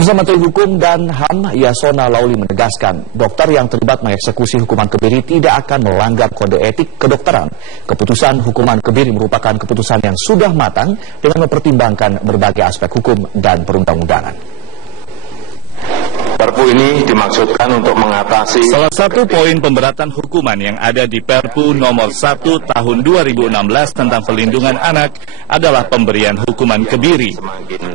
Menteri Hukum dan HAM Yasona Lauli menegaskan, dokter yang terlibat mengeksekusi hukuman kebiri tidak akan melanggar kode etik kedokteran. Keputusan hukuman kebiri merupakan keputusan yang sudah matang dengan mempertimbangkan berbagai aspek hukum dan perundang-undangan. Perpu ini dimaksudkan untuk mengatasi salah satu poin pemberatan hukuman yang ada di Perpu nomor 1 tahun 2016 tentang pelindungan anak adalah pemberian hukuman kebiri.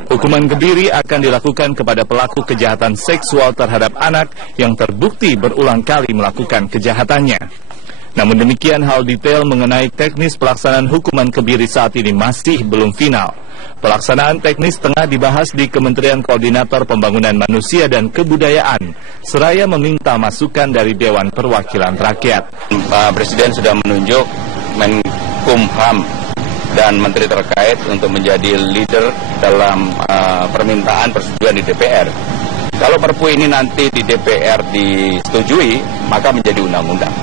Hukuman kebiri akan dilakukan kepada pelaku kejahatan seksual terhadap anak yang terbukti berulang kali melakukan kejahatannya. Namun demikian, hal detail mengenai teknis pelaksanaan hukuman kebiri saat ini masih belum final. Pelaksanaan teknis tengah dibahas di Kementerian Koordinator Pembangunan Manusia dan Kebudayaan, seraya meminta masukan dari Dewan Perwakilan Rakyat. Pak Presiden sudah menunjuk Menkumham dan Menteri terkait untuk menjadi leader dalam permintaan persetujuan di DPR. Kalau Perpu ini nanti di DPR disetujui, maka menjadi undang-undang.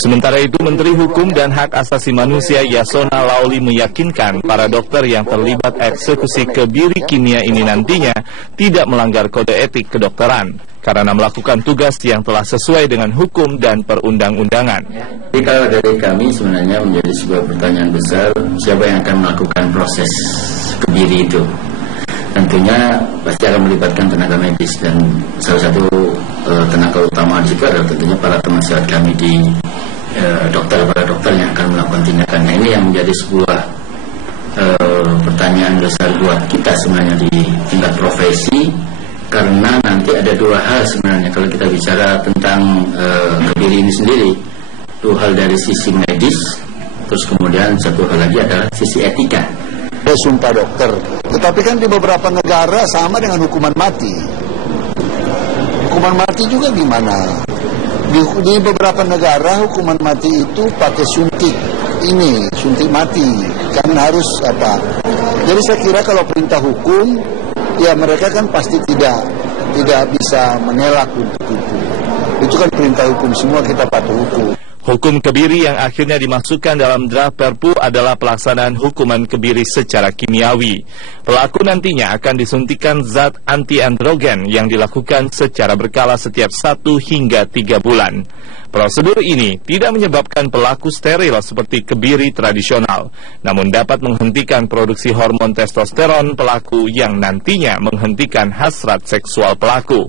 Sementara itu, Menteri Hukum dan Hak Asasi Manusia Yasona Lauli meyakinkan para dokter yang terlibat eksekusi kebiri kimia ini nantinya tidak melanggar kode etik kedokteran karena melakukan tugas yang telah sesuai dengan hukum dan perundang-undangan. Jadi kalau dari kami sebenarnya menjadi sebuah pertanyaan besar, siapa yang akan melakukan proses kebiri itu? Tentunya pasti akan melibatkan tenaga medis, dan salah satu tenaga utama di situ adalah tentunya para teman sejawat kami di para dokter yang akan melakukan tindakan. Nah, ini yang menjadi sebuah pertanyaan besar buat kita sebenarnya di tingkat profesi, karena nanti ada dua hal sebenarnya kalau kita bicara tentang kebiri ini sendiri. Dua hal dari sisi medis, terus kemudian satu hal lagi adalah sisi etika. Sumpah dokter, tetapi kan di beberapa negara sama dengan hukuman mati. Hukuman mati juga gimana? Di beberapa negara hukuman mati itu pakai suntik mati, kan harus apa? Jadi saya kira kalau perintah hukum, ya mereka kan pasti tidak bisa mengelak untuk itu. Itu kan perintah hukum, semua kita patuh hukum. Hukum kebiri yang akhirnya dimasukkan dalam draft Perpu adalah pelaksanaan hukuman kebiri secara kimiawi. Pelaku nantinya akan disuntikan zat anti-androgen yang dilakukan secara berkala setiap 1 hingga 3 bulan. Prosedur ini tidak menyebabkan pelaku steril seperti kebiri tradisional, namun dapat menghentikan produksi hormon testosteron pelaku yang nantinya menghentikan hasrat seksual pelaku.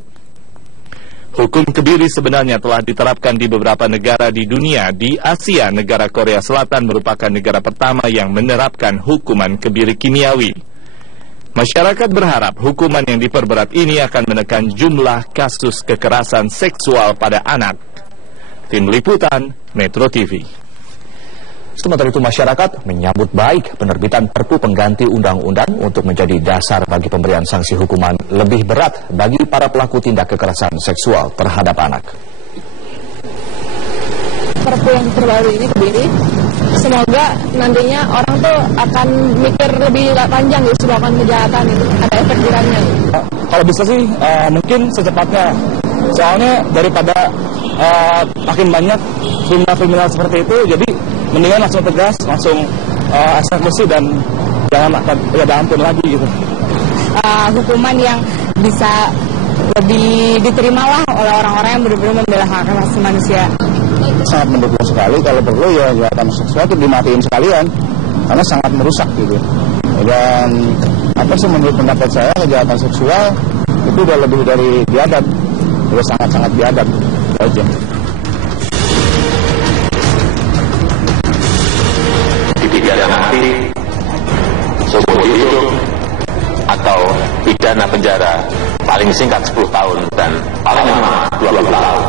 Hukum kebiri sebenarnya telah diterapkan di beberapa negara di dunia. Di Asia, negara Korea Selatan merupakan negara pertama yang menerapkan hukuman kebiri kimiawi. Masyarakat berharap hukuman yang diperberat ini akan menekan jumlah kasus kekerasan seksual pada anak. Tim Liputan, Metro TV. Sementara itu, masyarakat menyambut baik penerbitan Perpu pengganti undang-undang untuk menjadi dasar bagi pemberian sanksi hukuman lebih berat bagi para pelaku tindak kekerasan seksual terhadap anak. Perpu yang terbaru ini kebiri, semoga nantinya orang tuh akan mikir lebih panjang gitu sebelum kejahatan itu, ada efek jerahnya. Kalau bisa sih mungkin secepatnya, soalnya daripada makin banyak kriminal seperti itu, jadi mendingan langsung tegas, langsung eksekusi dan jangan ada ampun lagi gitu. Hukuman yang bisa lebih diterima lah oleh orang-orang yang benar-benar membela hak asasi manusia. Sangat mendukung sekali, kalau perlu ya kejahatan seksual itu dimatiin sekalian, karena sangat merusak gitu. Dan apa sih menurut pendapat saya, kejahatan seksual itu udah lebih dari biadab, udah sangat-sangat biadab aja. pidana mati, seumur hidup, atau pidana penjara paling singkat 10 tahun dan paling lama 20 tahun.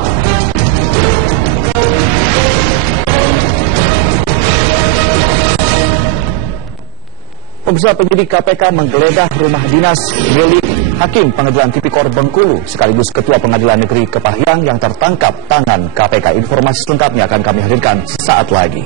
Pemirsa, penyidik KPK menggeledah rumah dinas milik Hakim Pengadilan Tipikor Bengkulu sekaligus Ketua Pengadilan Negeri Kepahyang yang tertangkap tangan KPK. Informasi selengkapnya akan kami hadirkan sesaat lagi.